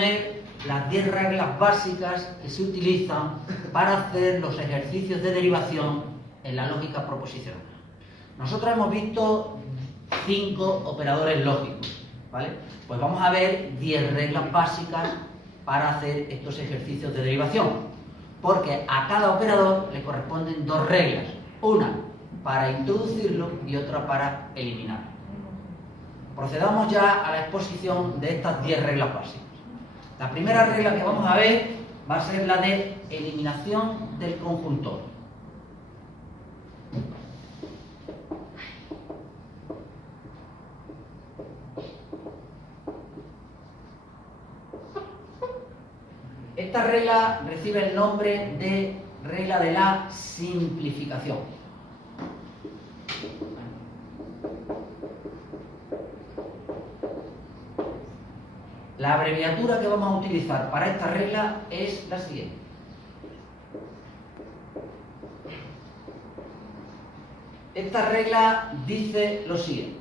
exponer las 10 reglas básicas que se utilizan para hacer los ejercicios de derivación en la lógica proposicional. Nosotros hemos visto 5 operadores lógicos, ¿vale? Pues vamos a ver 10 reglas básicas para hacer estos ejercicios de derivación, porque a cada operador le corresponden 2 reglas, una para introducirlo y otra para eliminarlo. Procedamos ya a la exposición de estas 10 reglas básicas. La primera regla que vamos a ver va a ser la de eliminación del conjuntor. Esta regla recibe el nombre de regla de la simplificación. La abreviatura que vamos a utilizar para esta regla es la siguiente. Esta regla dice lo siguiente.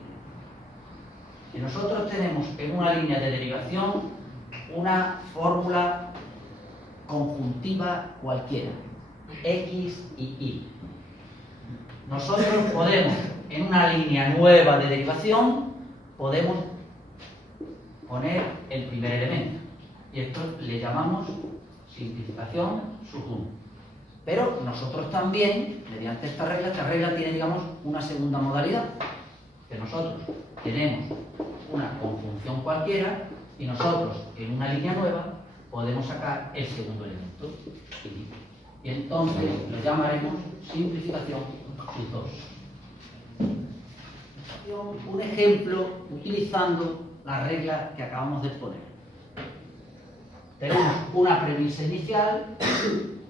Que nosotros tenemos en una línea de derivación una fórmula conjuntiva cualquiera, X y Y. Nosotros podemos, en una línea nueva de derivación, podemos poner el primer elemento. Y esto le llamamos simplificación sub 1. Pero nosotros también, mediante esta regla tiene, digamos, una segunda modalidad. Que nosotros tenemos una conjunción cualquiera y nosotros, en una línea nueva, podemos sacar el segundo elemento. Y entonces lo llamaremos simplificación sub 2. Un ejemplo utilizando la regla que acabamos de exponer. Tenemos una premisa inicial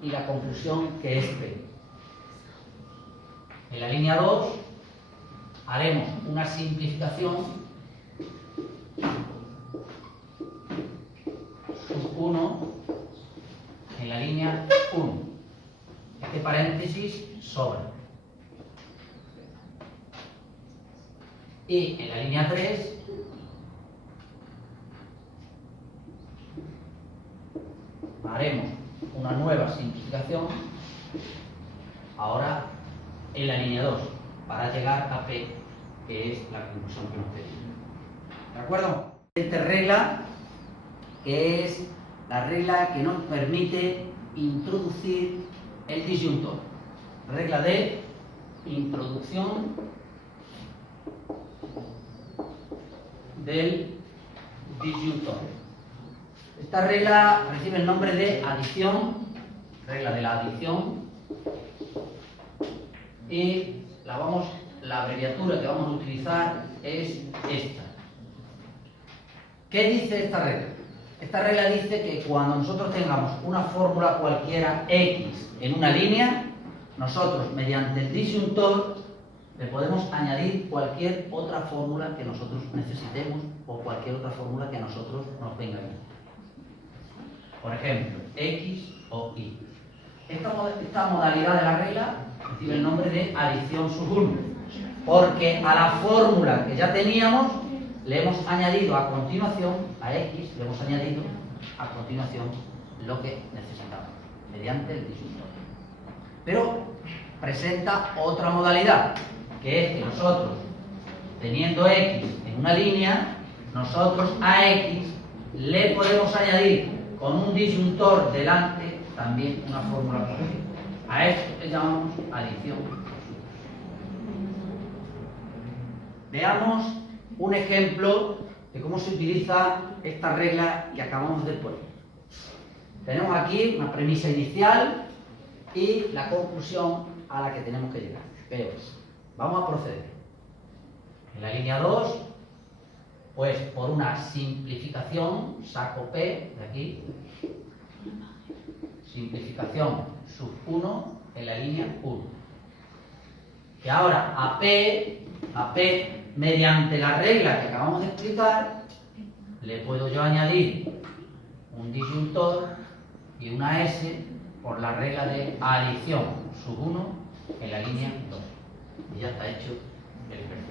y la conclusión que es P. En la línea 2 haremos una simplificación sub 1 en la línea 1. Este paréntesis sobra. Y en la línea 3 haremos una nueva simplificación, ahora en la línea 2, para llegar a P, que es la conclusión que nos pedimos. ¿De acuerdo? Esta regla, que es la regla que nos permite introducir el disyuntor. Regla de introducción del disyuntor. Esta regla recibe el nombre de adición, regla de la adición, y la abreviatura que vamos a utilizar es esta. ¿Qué dice esta regla? Esta regla dice que cuando nosotros tengamos una fórmula cualquiera X en una línea, nosotros mediante el disyuntor le podemos añadir cualquier otra fórmula que nosotros necesitemos o cualquier otra fórmula que a nosotros nos venga bien. Por ejemplo, X o Y. Esta modalidad de la regla recibe el nombre de adición sub 1, porque a la fórmula que ya teníamos le hemos añadido a continuación, a X, le hemos añadido a continuación lo que necesitamos, mediante el disyuntor. Pero presenta otra modalidad, que es que nosotros, teniendo X en una línea, nosotros a X le podemos añadir con un disyuntor delante también una fórmula cualquiera. A esto le llamamos adición. Veamos un ejemplo de cómo se utiliza esta regla que acabamos de poner. Tenemos aquí una premisa inicial y la conclusión a la que tenemos que llegar. P2. Vamos a proceder. En la línea 2, pues por una simplificación, saco P de aquí, simplificación sub 1 en la línea 1. Y ahora a P, mediante la regla que acabamos de explicar, le puedo yo añadir un disyuntor y una S por la regla de adición sub 1 en la línea 2. Y ya está hecho el ejercicio.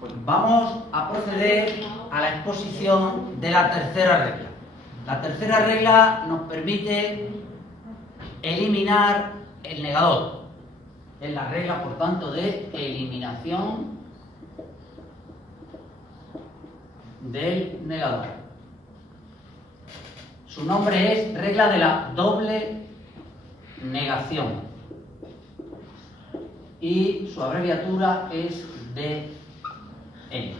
Pues vamos a proceder a la exposición de la tercera regla. La tercera regla nos permite eliminar el negador. Es la regla, por tanto, de eliminación del negador. Su nombre es regla de la doble negación y su abreviatura es DN.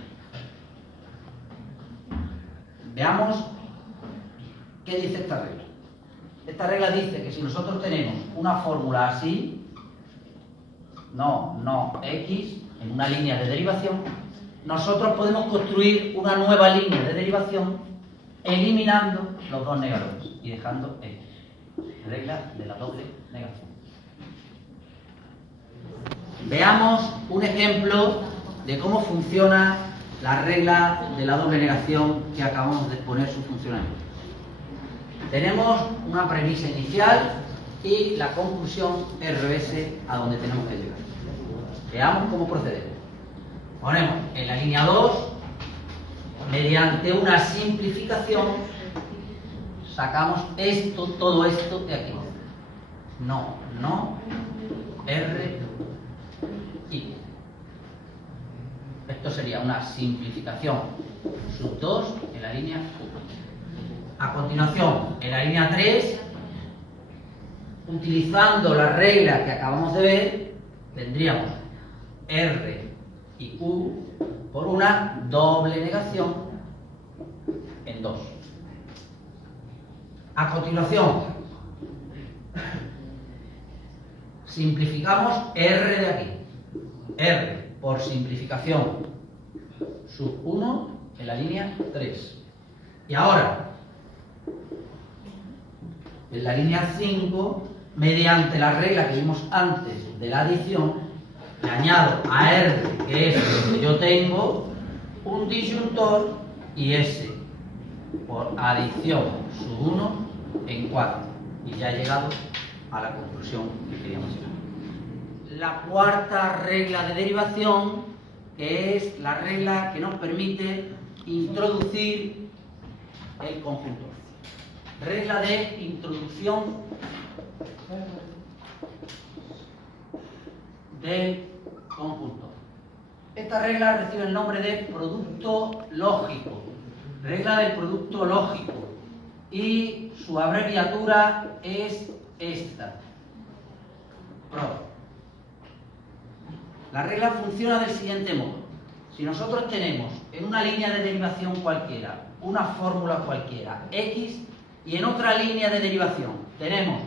Veamos qué dice esta regla. Esta regla dice que si nosotros tenemos una fórmula así, no X, en una línea de derivación, nosotros podemos construir una nueva línea de derivación eliminando los dos negadores y dejando X. Regla de la doble negación. Veamos un ejemplo de cómo funciona la regla de la doble negación que acabamos de exponer su funcionamiento. Tenemos una premisa inicial y la conclusión RS a donde tenemos que llegar. Veamos cómo procedemos. Ponemos en la línea 2, mediante una simplificación, sacamos esto, todo esto de aquí. No, R, I. Esto sería una simplificación sub 2 en la línea 1. A continuación, en la línea 3, utilizando la regla que acabamos de ver, tendríamos R y U por una doble negación en 2. A continuación, simplificamos R de aquí. R por simplificación sub 1 en la línea 3. Y ahora, en la línea 5, mediante la regla que vimos antes de la adición, le añado a R, que es lo que yo tengo, un disyuntor y S por adición sub 1 en 4. Y ya he llegado a la conclusión que queríamos llegar. La cuarta regla de derivación, que es la regla que nos permite introducir el conjunto. Regla de introducción del conjunto. Esta regla recibe el nombre de producto lógico. Regla del producto lógico. Y su abreviatura es esta. PROD. La regla funciona del siguiente modo. Si nosotros tenemos en una línea de derivación cualquiera, una fórmula cualquiera, X, y en otra línea de derivación tenemos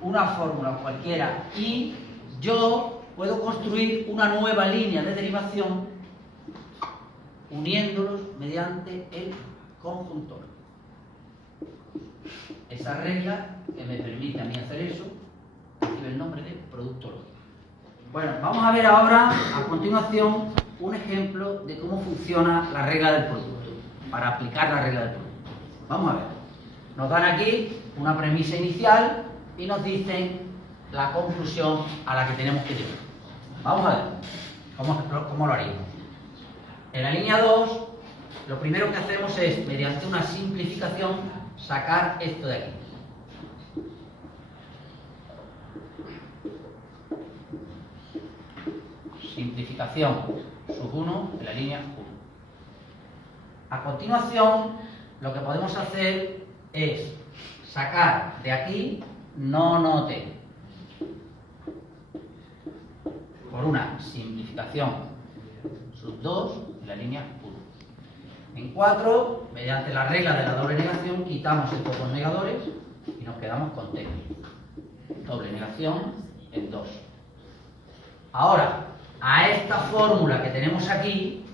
una fórmula cualquiera, Y, yo puedo construir una nueva línea de derivación uniéndolos mediante el conjuntor. Esa regla que me permite a mí hacer eso recibe el nombre de producto lógico. Bueno, vamos a ver ahora, a continuación, un ejemplo de cómo funciona la regla del producto, para aplicar la regla del producto. Vamos a ver. Nos dan aquí una premisa inicial y nos dicen la conclusión a la que tenemos que llegar. Vamos a ver cómo lo haríamos. En la línea 2, lo primero que hacemos es, mediante una simplificación, sacar esto de aquí. Simplificación sub 1 de la línea 1. A continuación, lo que podemos hacer es sacar de aquí no T por una simplificación sub 2 de la línea 1. En 4, mediante la regla de la doble negación, quitamos estos dos negadores y nos quedamos con T. Doble negación en 2. Ahora, a esta fórmula que tenemos aquí,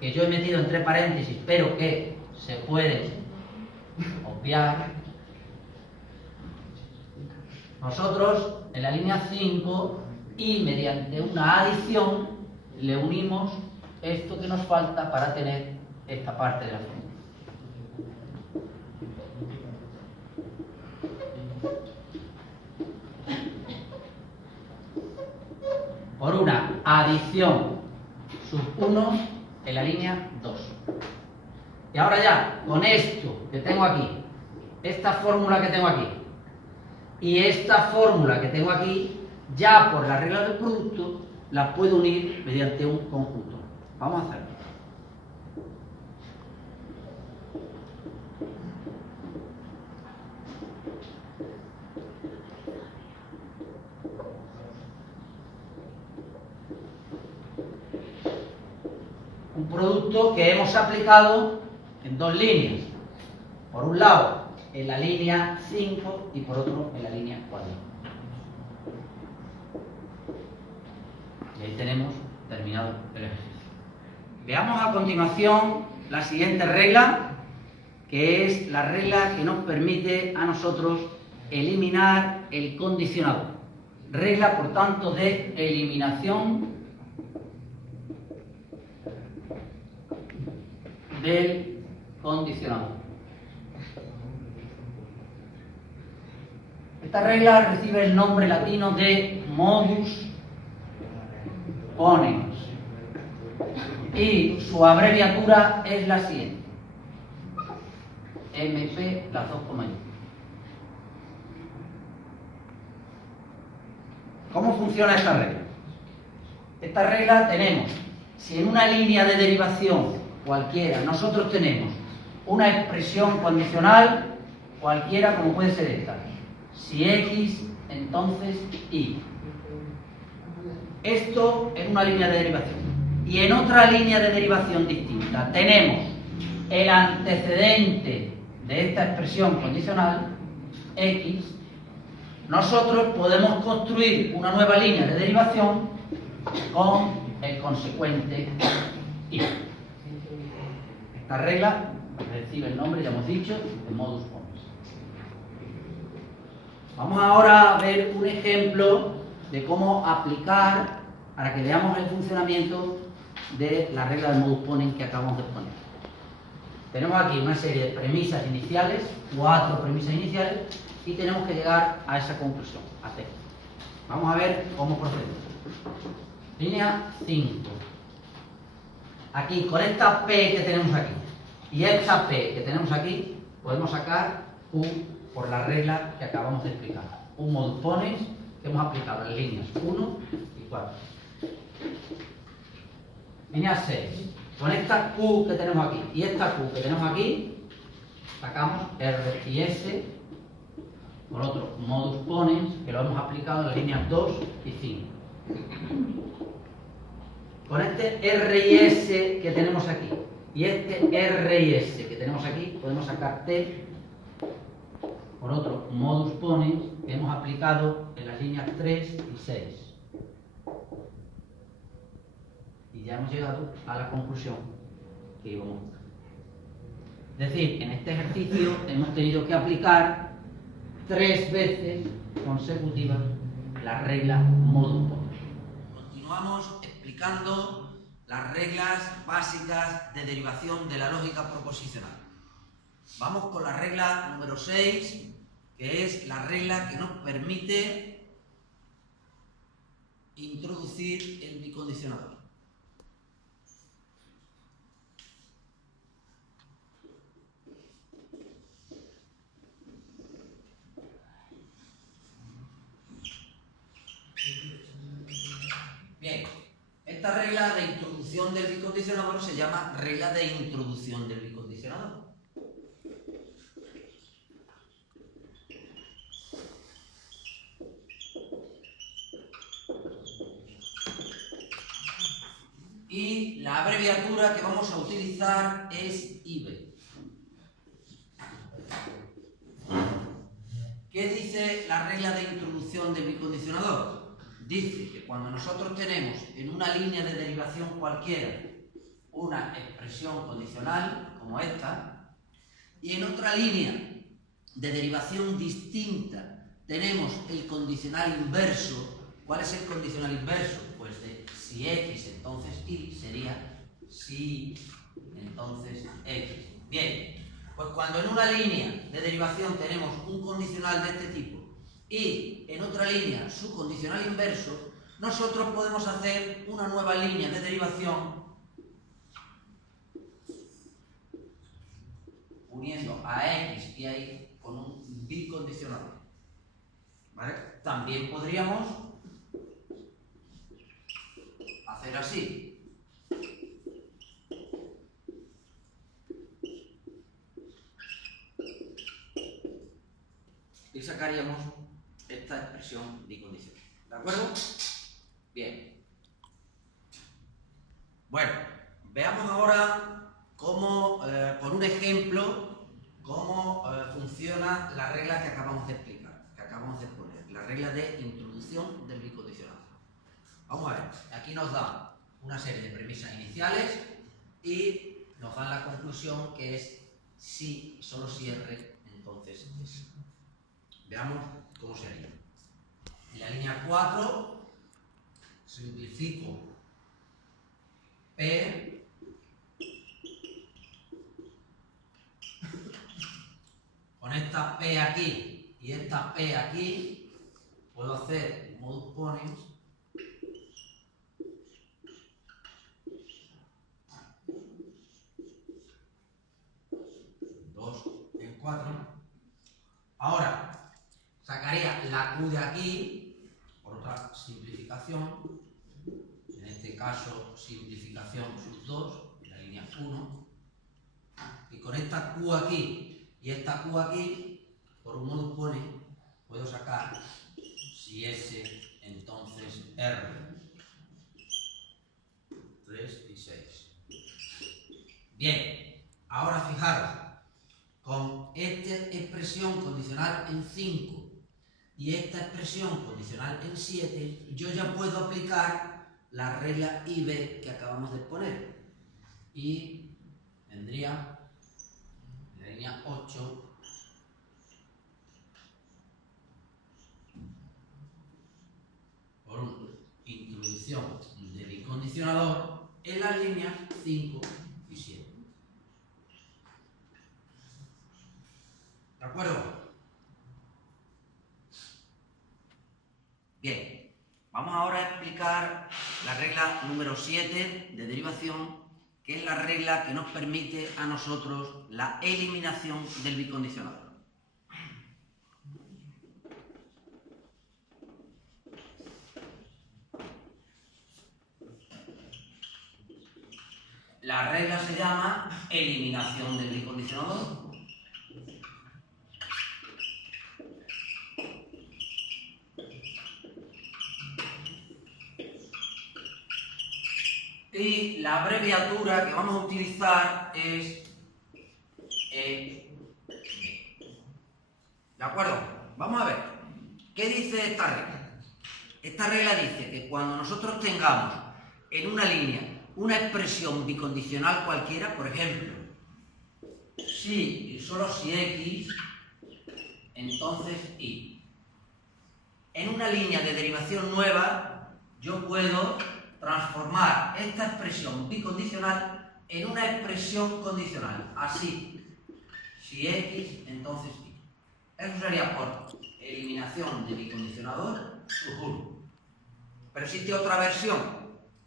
que yo he metido entre paréntesis, pero que se puede obviar, nosotros en la línea 5 y mediante una adición le unimos esto que nos falta para tener esta parte de la fórmula. Por una adición sub 1 en la línea 2. Y ahora ya, con esto que tengo aquí, esta fórmula que tengo aquí, y esta fórmula que tengo aquí, ya por la regla del producto, las puedo unir mediante un conjunto. Vamos a hacerlo. Un producto que hemos aplicado en dos líneas. Por un lado, en la línea 5 y por otro, en la línea 4. Y ahí tenemos terminado el ejercicio. Veamos a continuación la siguiente regla, que es la regla que nos permite a nosotros eliminar el condicionador. Regla, por tanto, de eliminación del condicionador. Esta regla recibe el nombre latino de modus ponens y su abreviatura es la siguiente: MP, las dos con mayúsculas. ¿Cómo funciona esta regla? Esta regla tenemos, si en una línea de derivación cualquiera nosotros tenemos una expresión condicional cualquiera, como puede ser esta, si X, entonces Y. Esto en una línea de derivación. Y en otra línea de derivación distinta tenemos el antecedente de esta expresión condicional, X. Nosotros podemos construir una nueva línea de derivación con el consecuente Y. Esta regla recibe el nombre, ya hemos dicho, de modus ponens. Vamos ahora a ver un ejemplo de cómo aplicar, para que veamos el funcionamiento de la regla del modus ponens que acabamos de poner. Tenemos aquí una serie de premisas iniciales, 4 premisas iniciales, y tenemos que llegar a esa conclusión, a T. Vamos a ver cómo procedemos. Línea 5. Aquí, con esta P que tenemos aquí y esta P que tenemos aquí, podemos sacar Q por la regla que acabamos de explicar. Un modus ponens que hemos aplicado en líneas 1 y 4. Línea 6. Con esta Q que tenemos aquí y esta Q que tenemos aquí, sacamos R y S por otro modus ponens que lo hemos aplicado en las líneas 2 y 5. Con este R y S que tenemos aquí y este R y S que tenemos aquí, podemos sacar T por otro modus ponens que hemos aplicado en las líneas 3 y 6. Y ya hemos llegado a la conclusión que íbamos a buscar. Es decir, en este ejercicio hemos tenido que aplicar 3 veces consecutivas la regla modus ponens. Continuamos explicando las reglas básicas de derivación de la lógica proposicional. Vamos con la regla número 6, que es la regla que nos permite introducir el bicondicionador. Bien, esta regla de introducción del bicondicionador se llama regla de introducción del bicondicionador. Y la abreviatura que vamos a utilizar es IB. ¿Qué dice la regla de introducción del bicondicionador? Dice que cuando nosotros tenemos en una línea de derivación cualquiera una expresión condicional, como esta, y en otra línea de derivación distinta tenemos el condicional inverso. ¿Cuál es el condicional inverso? Pues de si X, entonces Y, sería si Y, entonces X. Bien, pues cuando en una línea de derivación tenemos un condicional de este tipo y en otra línea su condicional inverso, nosotros podemos hacer una nueva línea de derivación uniendo a X y a Y con un bicondicionador. ¿Vale? También podríamos hacer así. Y sacaríamos esta expresión bicondicional. ¿De acuerdo? Bien. Bueno, veamos ahora cómo, con un ejemplo, cómo funciona la regla que acabamos de explicar, que acabamos de poner, la regla de introducción del bicondicional. Vamos a ver, aquí nos dan una serie de premisas iniciales y nos dan la conclusión que es si, solo si R, entonces es. Veamos cómo sería. En la línea 4 simplifico P con esta P aquí y esta P aquí puedo hacer un modus ponens en 4. Ahora sacaría la Q de aquí por otra simplificación, en este caso simplificación sub 2 en la línea 1, y con esta Q aquí y esta Q aquí por un modus ponens puedo sacar si S entonces R 3 y 6. Bien, ahora fijaros, con esta expresión condicional en 5 y esta expresión condicional en 7, yo ya puedo aplicar la regla IB que acabamos de poner. Y vendría en la línea 8 por una introducción de bicondicionador en las líneas 5 y 7. ¿De acuerdo? Bien, vamos ahora a explicar la regla número 7 de derivación, que es la regla que nos permite a nosotros la eliminación del bicondicionador. La regla se llama eliminación del bicondicionador. Y la abreviatura que vamos a utilizar es EB. ¿De acuerdo? Vamos a ver. ¿Qué dice esta regla? Esta regla dice que cuando nosotros tengamos en una línea una expresión bicondicional cualquiera, por ejemplo, si y solo si X, entonces Y. En una línea de derivación nueva, yo puedo transformar esta expresión bicondicional en una expresión condicional. Así, si X, entonces Y. Eso sería por eliminación de bicondicionador sub 1. Pero existe otra versión,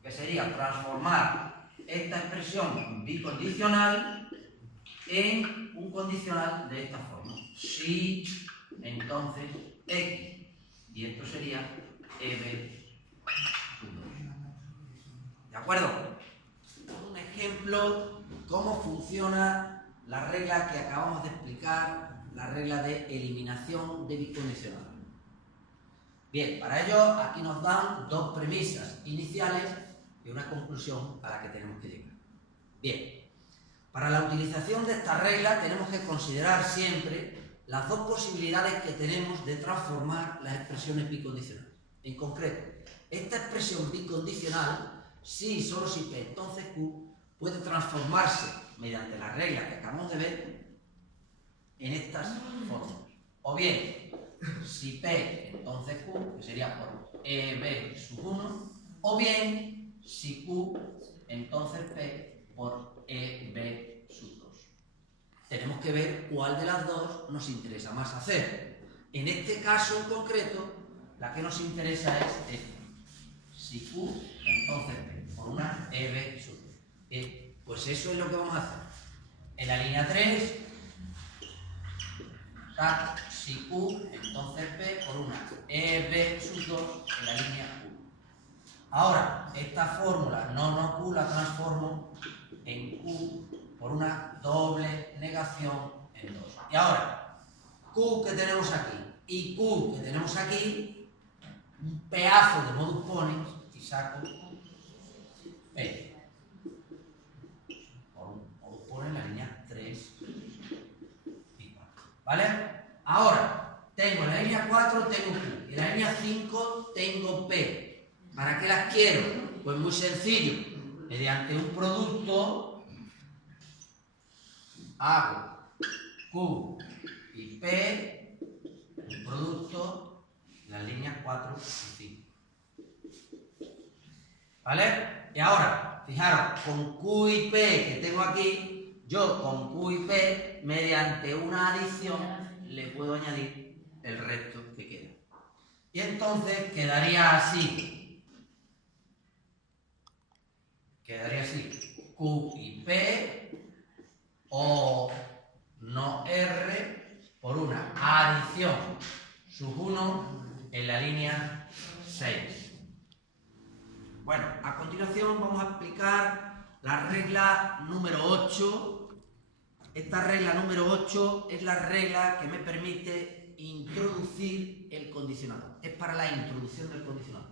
que sería transformar esta expresión bicondicional en un condicional de esta forma. Si, entonces X. Y esto sería EB sub 2. ¿De acuerdo? Un ejemplo cómo funciona la regla que acabamos de explicar, la regla de eliminación de bicondicional. Bien, para ello aquí nos dan dos premisas iniciales y una conclusión a la que tenemos que llegar. Bien, para la utilización de esta regla tenemos que considerar siempre las dos posibilidades que tenemos de transformar las expresiones bicondicionales. En concreto, esta expresión bicondicional, si, solo si P, entonces Q, puede transformarse mediante la regla que acabamos de ver en estas formas. O bien, si P, entonces Q, que sería por EB sub 1, o bien, si Q, entonces P por EB sub 2. Tenemos que ver cuál de las dos nos interesa más hacer. En este caso en concreto, la que nos interesa es esta. Si Q, entonces P, por una EB sub 2. Pues eso es lo que vamos a hacer. En la línea 3 Si Q, entonces P por una EB sub 2 en la línea 1. Ahora, esta fórmula no Q la transformo en Q por una doble negación en 2. Y ahora, Q que tenemos aquí y Q que tenemos aquí, un pedazo de modus ponens y saco P. Por un modus ponens en la línea 3 y 4. ¿Vale? Ahora, tengo en la línea 4 tengo Q y en la línea 5 tengo P. ¿Para qué las quiero? Pues muy sencillo. Mediante un producto hago Q y P, un producto de las líneas 4 y 5. ¿Vale? Y ahora, fijaros, con Q y P que tengo aquí, yo con Q y P, mediante una adición, le puedo añadir el resto que queda. Y entonces quedaría así. Q y P o no R por una adición sub 1 en la línea 6. Bueno, a continuación vamos a explicar la regla número 8. Esta regla número 8 es la regla que me permite introducir el condicional. Es para la introducción del condicional.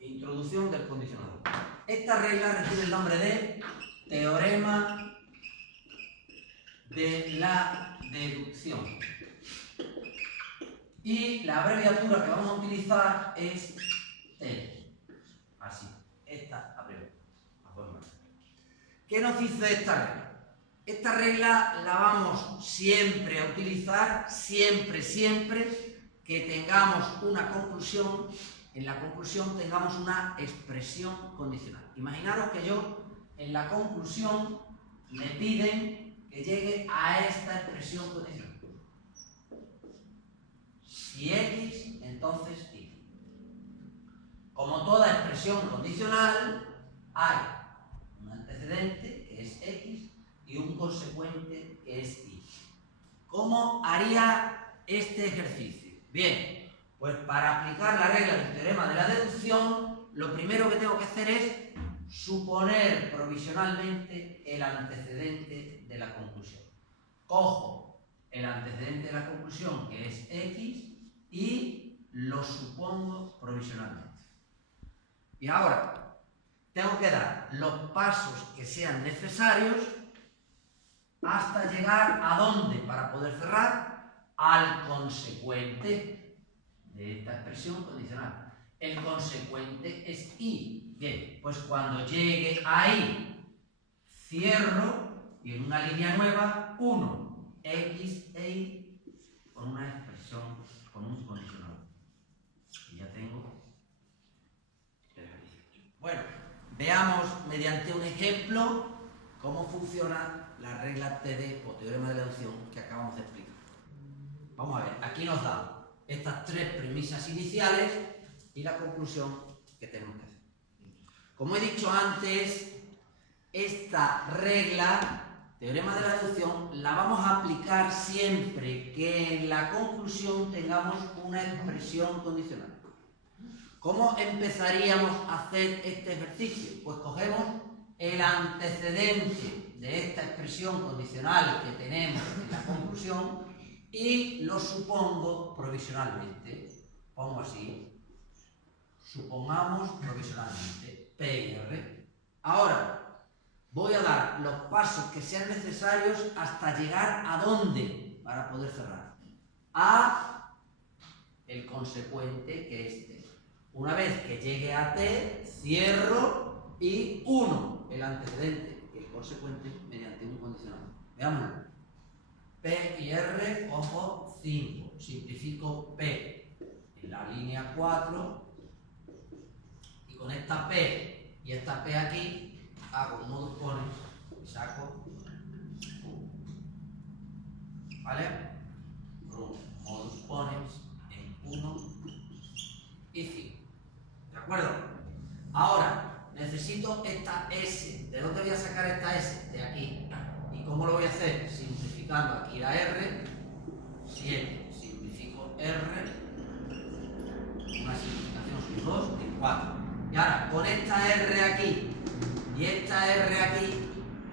Introducción del condicionado. Esta regla recibe el nombre de teorema de la deducción. Y la abreviatura que vamos a utilizar es T. Así, esta abreviatura. ¿Qué nos dice esta regla? Esta regla la vamos siempre a utilizar, siempre que tengamos una conclusión. En la conclusión tengamos una expresión condicional. Imaginaros que yo en la conclusión me piden que llegue a esta expresión condicional. Si X, entonces Y. Como toda expresión condicional, hay un antecedente que es X y un consecuente que es Y. ¿Cómo haría este ejercicio? Bien. Pues para aplicar la regla del teorema de la deducción, lo primero que tengo que hacer es suponer provisionalmente el antecedente de la conclusión. Cojo el antecedente de la conclusión, que es X, y lo supongo provisionalmente. Y ahora, tengo que dar los pasos que sean necesarios hasta llegar a dónde para poder cerrar, al consecuente de esta expresión condicional. El consecuente es Y. Bien, pues cuando llegue a Y, cierro y en una línea nueva, 1, X e Y con una expresión, con un condicional. Y ya tengo el ejercicio. Bueno, veamos mediante un ejemplo cómo funciona la regla TD o teorema de la deducción que acabamos de explicar. Vamos a ver, aquí nos da estas tres premisas iniciales y la conclusión que tenemos que hacer. Como he dicho antes, esta regla, teorema de la deducción, la vamos a aplicar siempre que en la conclusión tengamos una expresión condicional. ¿Cómo empezaríamos a hacer este ejercicio? Pues cogemos el antecedente de esta expresión condicional que tenemos en la conclusión y lo supongo provisionalmente. Pongo así. Supongamos provisionalmente P y R. Ahora, voy a dar los pasos que sean necesarios hasta llegar a dónde para poder cerrar. A el consecuente que es T. Una vez que llegue a T, cierro y 1, el antecedente y el consecuente mediante un condicional. Veámoslo. P y R, ojo, 5. Simplifico P en la línea 4 y con esta P y esta P aquí hago un modus ponens y saco Q. ¿Vale? modus ponens en 1 y 5. ¿De acuerdo? Ahora, necesito esta S. ¿De dónde voy a sacar esta S? De aquí. ¿Y cómo lo voy a hacer? Simplificando aquí la R, 7. Simplifico R, una simplificación sus 2 en 4. Y ahora, con esta R aquí y esta R aquí,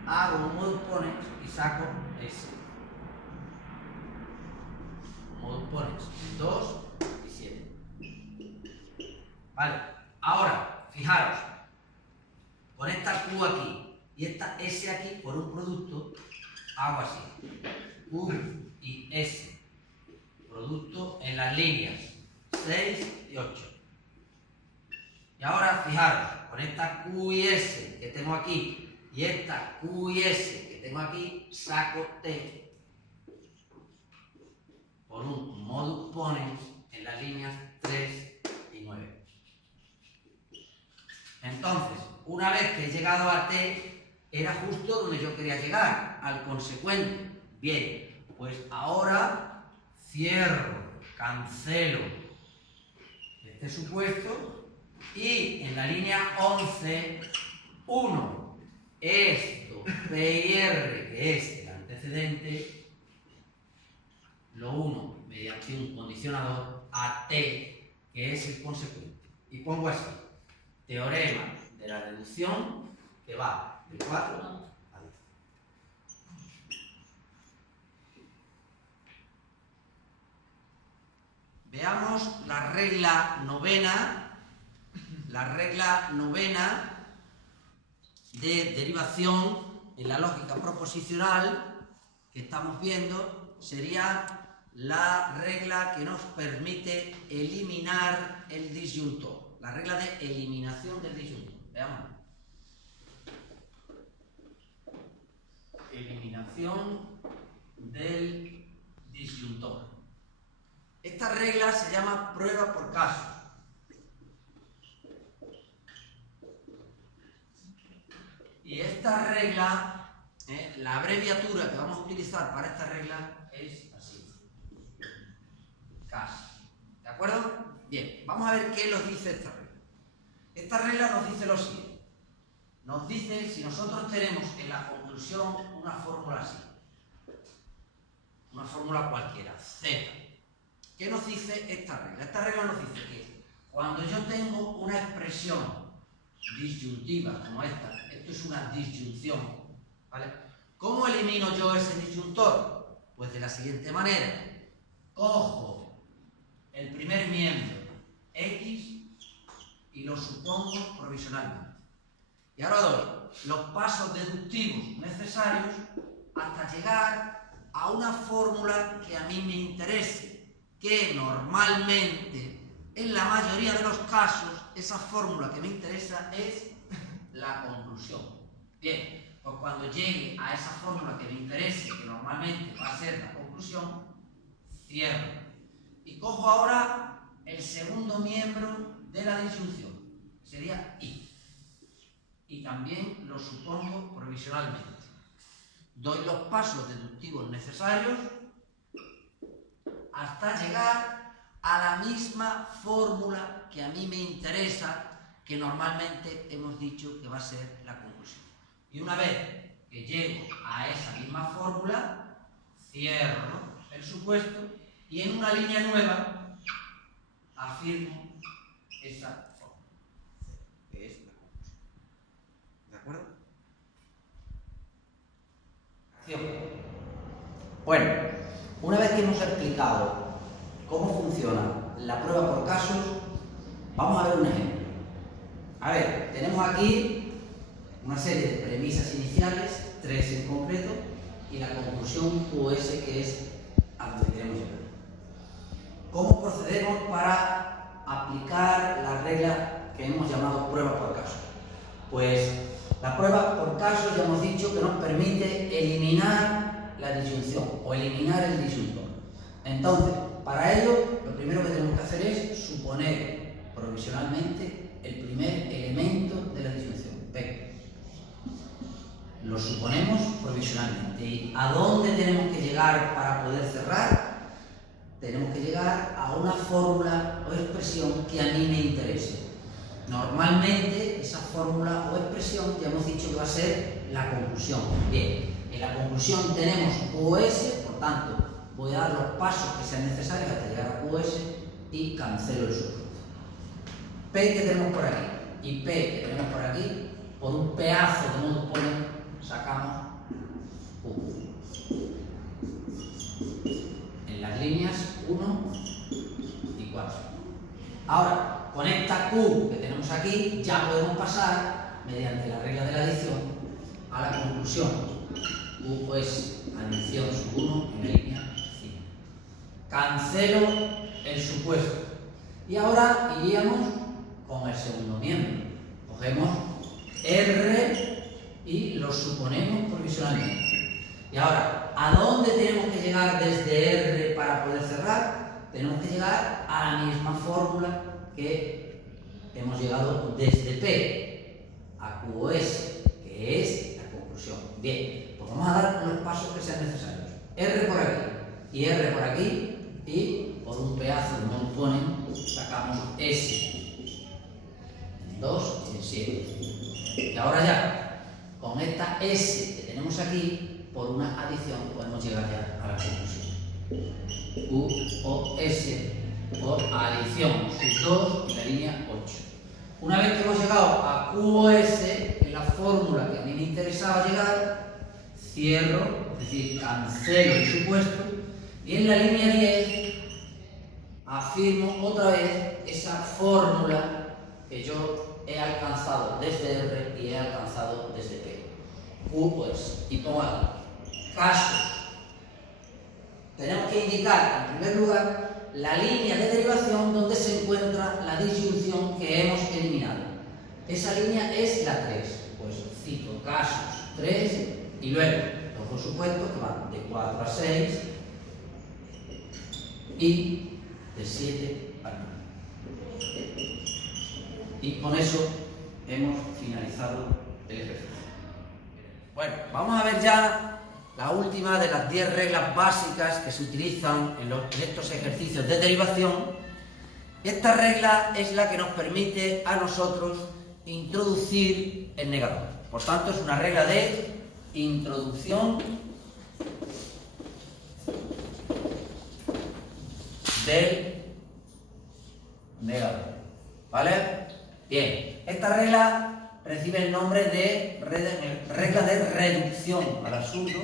hago un modus ponens y saco S. Modus ponens 2 y 7. Vale, ahora, fijaros, con esta Q aquí y esta S aquí, por un producto, hago así. Q y S. Producto en las líneas 6 y 8. Y ahora, fijaros, con esta Q y S que tengo aquí y esta Q y S que tengo aquí, saco T por un modus ponens en las líneas 3 y 9. Entonces, una vez que he llegado a T, era justo donde yo quería llegar, al consecuente. Bien, pues ahora cierro, cancelo este supuesto y en la línea 11, 1, esto, P y R, que es el antecedente, lo uno mediante un condicionador a T, que es el consecuente. Y pongo así, teorema de la reducción que va de 4 a 10. Veamos la regla novena de derivación en la lógica proposicional que estamos viendo. Sería la regla que nos permite eliminar el disyuntor, la regla de eliminación del disyuntor. Veamos. Eliminación del disyuntor. Esta regla se llama prueba por casos. Y esta regla, la abreviatura que vamos a utilizar para esta regla es así. Caso. ¿De acuerdo? Bien, vamos a ver qué nos dice esta regla. Esta regla nos dice lo siguiente. Nos dice, si nosotros tenemos en la conclusión una fórmula así, una fórmula cualquiera, Z, ¿qué nos dice esta regla? Esta regla nos dice que cuando yo tengo una expresión disyuntiva como esta, esto es una disyunción, ¿vale? ¿Cómo elimino yo ese disyuntor? Pues de la siguiente manera. Cojo el primer miembro X y lo supongo provisionalmente. Y ahora doy los pasos deductivos necesarios hasta llegar a una fórmula que a mí me interese, que normalmente, en la mayoría de los casos, esa fórmula que me interesa es la conclusión. Bien, pues cuando llegue a esa fórmula que me interese, que normalmente va a ser la conclusión, cierro. Y cojo ahora el segundo miembro de la disyunción, que sería I. Y también lo supongo provisionalmente. Doy los pasos deductivos necesarios hasta llegar a la misma fórmula que a mí me interesa, que normalmente hemos dicho que va a ser la conclusión. Y una vez que llego a esa misma fórmula, cierro el supuesto y en una línea nueva afirmo esa fórmula, que es la conclusión. ¿De acuerdo? Acción. Bueno, una vez que hemos explicado cómo funciona la prueba por casos, vamos a ver un ejemplo. A ver, tenemos aquí una serie de premisas iniciales, 3 en concreto, y la conclusión QS, que es a donde queremos llegar. ¿Cómo procedemos para aplicar la regla que hemos llamado prueba por casos? Pues la prueba por casos ya hemos dicho que nos permite eliminar la disyunción o eliminar el disyuntor. Entonces, para ello, lo primero que tenemos que hacer es suponer provisionalmente el primer elemento de la disyunción, P. Lo suponemos provisionalmente. ¿Y a dónde tenemos que llegar para poder cerrar? tenemos que llegar a una fórmula o expresión que a mí me interese. Normalmente esa fórmula o expresión ya hemos dicho que va a ser la conclusión. Bien, en la conclusión tenemos QS, por tanto voy a dar los pasos que sean necesarios hasta llegar a QS y cancelo el subproducto. P que tenemos por aquí y P que tenemos por aquí, por un pedazo de modo exponente sacamos Q. En las líneas 1 y 4. Ahora, con esta Q que tenemos aquí, ya podemos pasar, mediante la regla de la adición, a la conclusión. Q es adición sub 1 en la línea 5. Cancelo el supuesto. Y ahora iríamos con el segundo miembro. Cogemos R y lo suponemos provisionalmente. Y ahora, ¿a dónde tenemos que llegar desde R para poder cerrar? Tenemos que llegar a la misma fórmula que hemos llegado desde P, a QS, que es la conclusión. Bien, pues vamos a dar los pasos que sean necesarios. R por aquí y R por aquí, y por un pedazo de non-exponent sacamos S en 2 y en 7. Y ahora ya, con esta S que tenemos aquí, por una adición podemos llegar ya a la conclusión. Q o S por adición, sub 2 en la línea 8. Una vez que hemos llegado a Q o S, en la fórmula que a mí me interesaba llegar, cierro, es decir, cancelo el supuesto, y en la línea 10 afirmo otra vez esa fórmula que yo he alcanzado desde R y he alcanzado desde P. Q o S. Y pongo aquí casos. Tenemos que indicar, en primer lugar, la línea de derivación donde se encuentra la disyunción que hemos eliminado. Esa línea es la 3. Pues cito casos 3 y luego los dos supuestos que van de 4 a 6 y de 7 a 9. Y con eso hemos finalizado el ejercicio. Bueno, vamos a ver ya la última de las 10 reglas básicas que se utilizan en estos ejercicios de derivación. Esta regla es la que nos permite a nosotros introducir el negador. Por tanto, es una regla de introducción del negador. ¿Vale? Bien, esta regla recibe el nombre de regla de reducción al absurdo.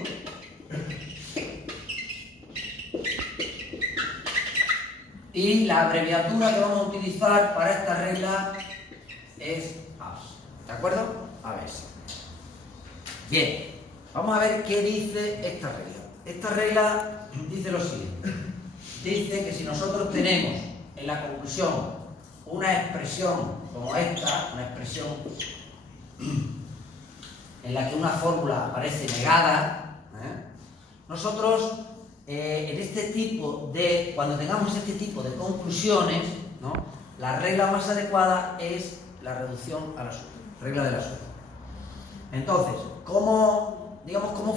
Y la abreviatura que vamos a utilizar para esta regla es ABS. ¿De acuerdo? ABS. Bien, vamos a ver qué dice esta regla. Esta regla dice lo siguiente. Dice que si nosotros tenemos en la conclusión una expresión como esta, una expresión en la que una fórmula aparece negada, nosotros en este tipo de, cuando tengamos este tipo de conclusiones, ¿no?, la regla más adecuada es la reducción a la suma, regla de la suma. Entonces, ¿cómo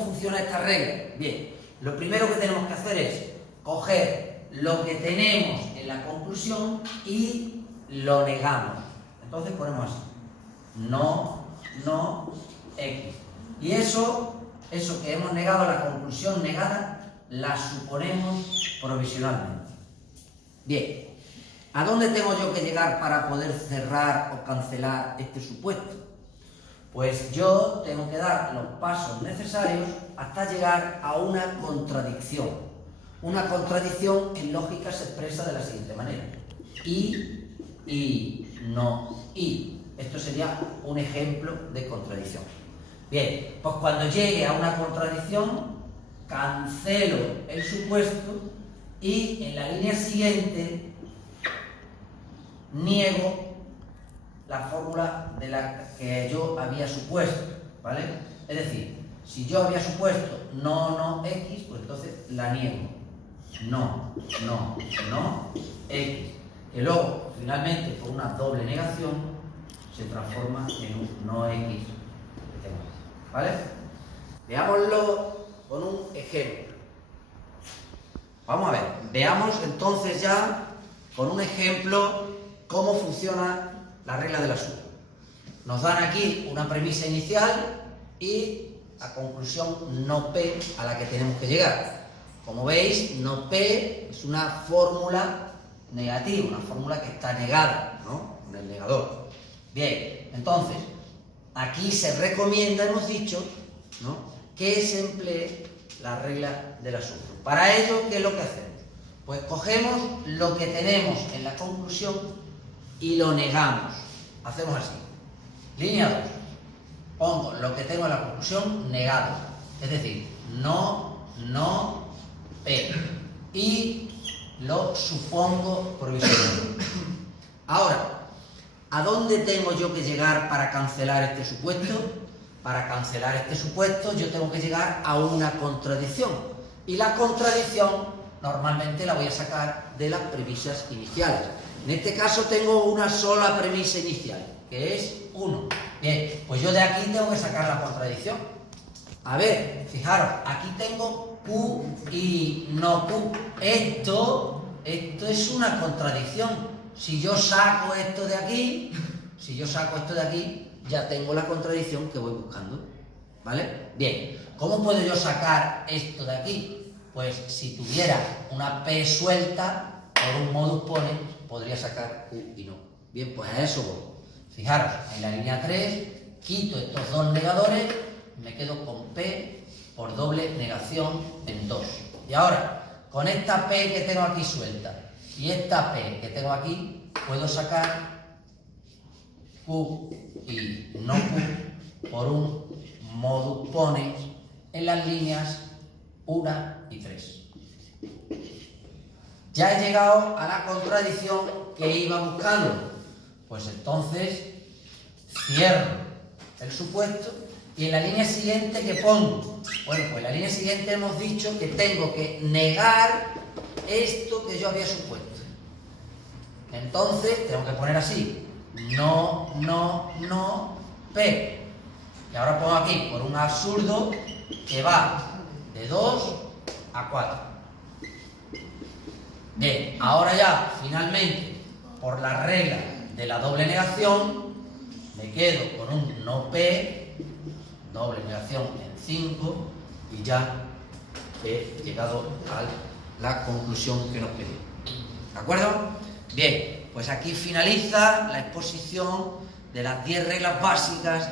funciona esta regla? Bien, lo primero que tenemos que hacer es coger lo que tenemos en la conclusión y lo negamos. Entonces ponemos así: no, X. Y eso que hemos negado, la conclusión negada, la suponemos provisionalmente. Bien, ¿a dónde tengo yo que llegar para poder cerrar o cancelar este supuesto? Pues yo tengo que dar los pasos necesarios hasta llegar a una contradicción. Una contradicción en lógica se expresa de la siguiente manera: y, no, y. Esto sería un ejemplo de contradicción. Bien, pues cuando llegue a una contradicción, cancelo el supuesto y en la línea siguiente niego la fórmula de la que yo había supuesto, ¿vale? Es decir, si yo había supuesto no, X, pues entonces la niego. No, X. Que luego, finalmente, por una doble negación, se transforma en un no X. ¿Vale? Veámoslo con un ejemplo. Vamos a ver, veamos entonces ya con un ejemplo cómo funciona la regla de la suma. Nos dan aquí una premisa inicial y la conclusión no P a la que tenemos que llegar. Como veis, no P es una fórmula negativa, una fórmula que está negada, ¿no? Con el negador. Bien, entonces, aquí se recomienda, hemos dicho, ¿no?, que se emplee la regla de la suma. Para ello, ¿qué es lo que hacemos? Pues cogemos lo que tenemos en la conclusión y lo negamos. Hacemos así. Línea 2. Pongo lo que tengo en la conclusión negado. Es decir, no P. Y lo supongo provisional. Ahora, ¿a dónde tengo yo que llegar para cancelar este supuesto? Para cancelar este supuesto yo tengo que llegar a una contradicción. Y la contradicción normalmente la voy a sacar de las premisas iniciales. En este caso tengo una sola premisa inicial, que es 1. Bien, pues yo de aquí tengo que sacar la contradicción. A ver, fijaros, aquí tengo Q y no Q. Esto es una contradicción. Si yo saco esto de aquí, ya tengo la contradicción que voy buscando. ¿Vale? Bien, ¿cómo puedo yo sacar esto de aquí? Pues si tuviera una P suelta, por un modus ponens, podría sacar Q y no. Bien, pues a eso voy. Fijaros, en la línea 3, quito estos dos negadores, me quedo con P por doble negación en 2. Y ahora, con esta P que tengo aquí suelta y esta P que tengo aquí, puedo sacar Q y no Q por un modus ponens en las líneas 1 y 3. Ya he llegado a la contradicción que iba buscando. Pues entonces cierro el supuesto y en la línea siguiente, ¿qué pongo? Bueno, pues en la línea siguiente hemos dicho que tengo que negar esto que yo había supuesto. Entonces tengo que poner así, no P. Y ahora pongo aquí, por un absurdo, que va de 2 a 4. Bien, ahora ya, finalmente, por la regla de la doble negación, me quedo con un no P, doble negación en 5, y ya he llegado a la conclusión que nos pedimos. ¿De acuerdo? Bien, pues aquí finaliza la exposición de las 10 reglas básicas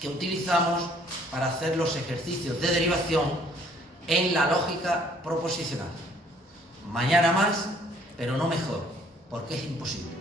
que utilizamos para hacer los ejercicios de derivación en la lógica proposicional. Mañana más, pero no mejor, porque es imposible.